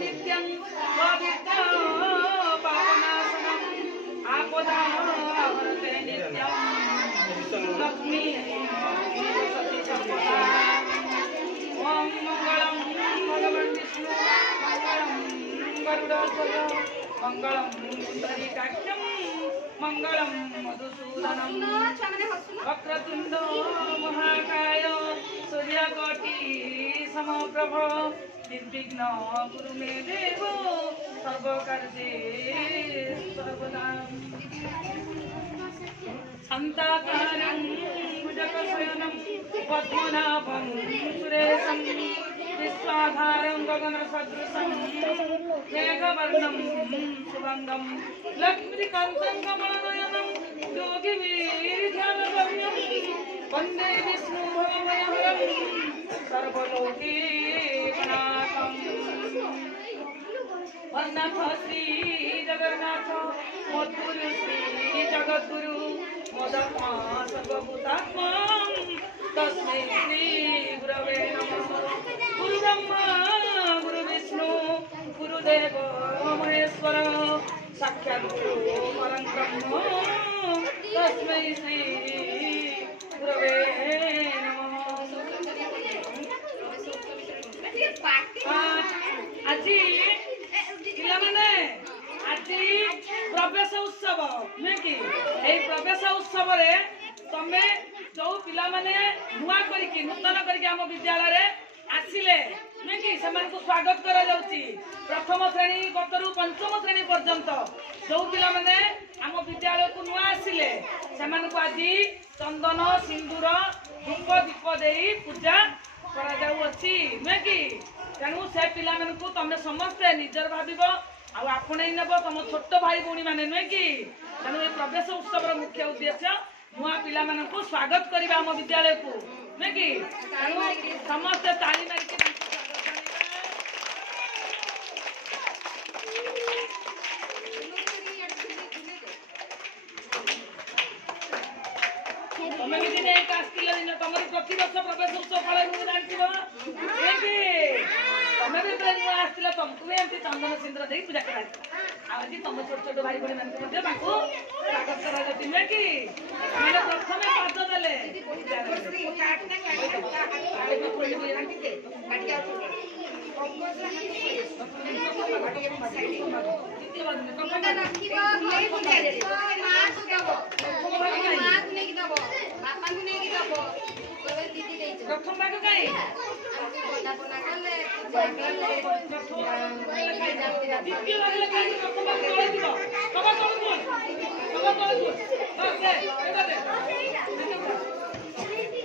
नित्यं पवित्रं पावनासनम् आपदां गरुडध्वज मंगलम पुंडरीकाक्षं मंगलम मधुसूदनम वक्रतुंड महाकाय सूर्यकोटि समप्रभ निर्विघ्न कुरु मे देव सर्वकार्ये सर्वदा शान्ताकारं भुजगशयनं पद्मनाभं सुरेशं विश्वाधारं गगनसदृशं मेघवर्णं शुभङ्गं लक्ष्मीकान्तं कमलनयनं योगिवीर्ध्यानगम्यं वन्दे विष्णुभवभयहरं सर्वलोकैकनाथम् वन्नाथ श्री जगन्नाथ मद्गुरु श्री जगद्गुरु मदात्मा सर्वभूतात्मा तस्मै श्री गुरवे नमः। गुरु ब्रह्मा गुरु विष्णु गुरुदेव महेश्वर साक्षात् परं ब्रह्म तस्मै श्री गुरवे नमः। आज आज प्रवेश उत्सव नुहे कि प्रवेश उत्सव तमे जो पिला नुआ करके नूतन करके आम विद्यालय आसिले नुहे कि स्वागत करा जाउची। प्रथम श्रेणी गतरु पंचम श्रेणी पर्यंत जो पिला आम विद्यालय को नुआ आसिले सेमानकु आज चंदन सिंदूर धूप दीप दे पूजा करा जाउची नुहे कि तेणु से पिला तमें समस्ते निजर भाव आपणे नब तुम छोट भाई भौणी मैंने नुहे कि तेणु ये प्रवेश उत्सव मुख्य उद्देश्य नुआ पिला स्वागत करवा आम विद्यालय को नुहे कि समस्ते ताली मारिक तुम्हें भी दिन दिन तुम प्रति वर्ष प्रवेश उत्सव पालन जानती तमें भी नुआ आसला तुमको भी एमती चंदन सिंदूर दे पूजा कर आज तुम छोट छोट भाई भाई मान स्वागत करा नुहे कि प्रथम पाद देले प्रथम भाग कहीं द्वितीय भाग प्रथम भाग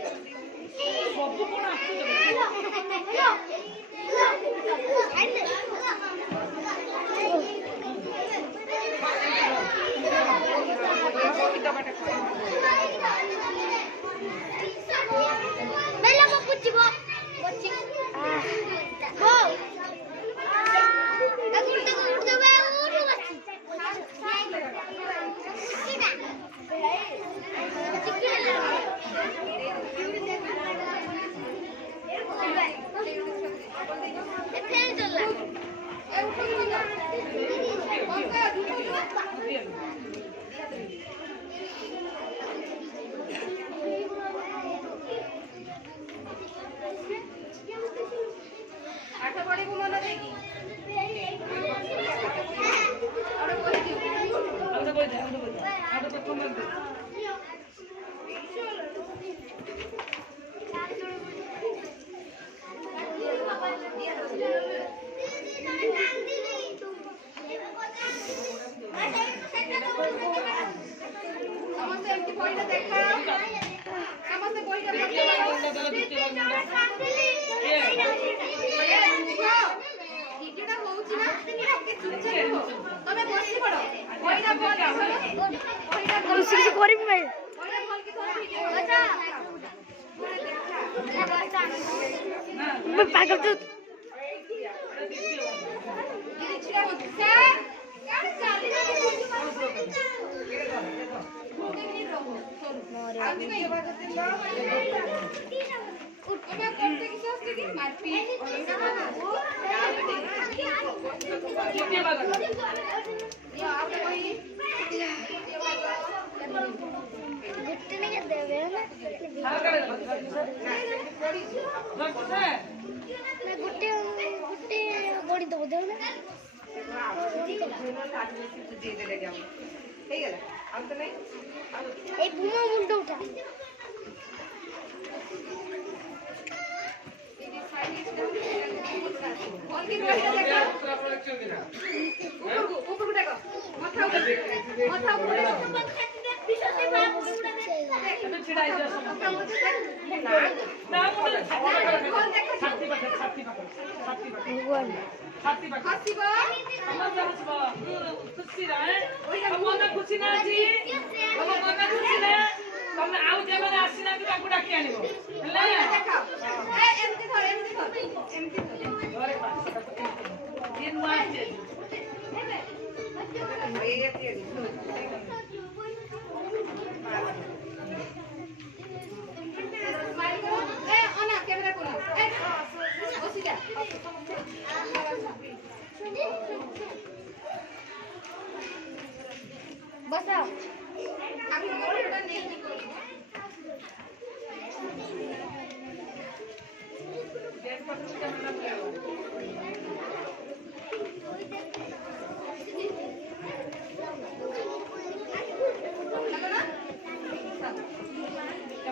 सब कौन पागल तो गोटे गोटे बड़ी दबो दे এই বুমা মুন্ডা উঠা खुशी ना जी खुशी ना ତମେ ଆଉ ଯେମାନେ ଆସିନାହାନ୍ତି ତାଙ୍କୁ ଡାକି ଆଣିବ ହେଲା बसा डेट पर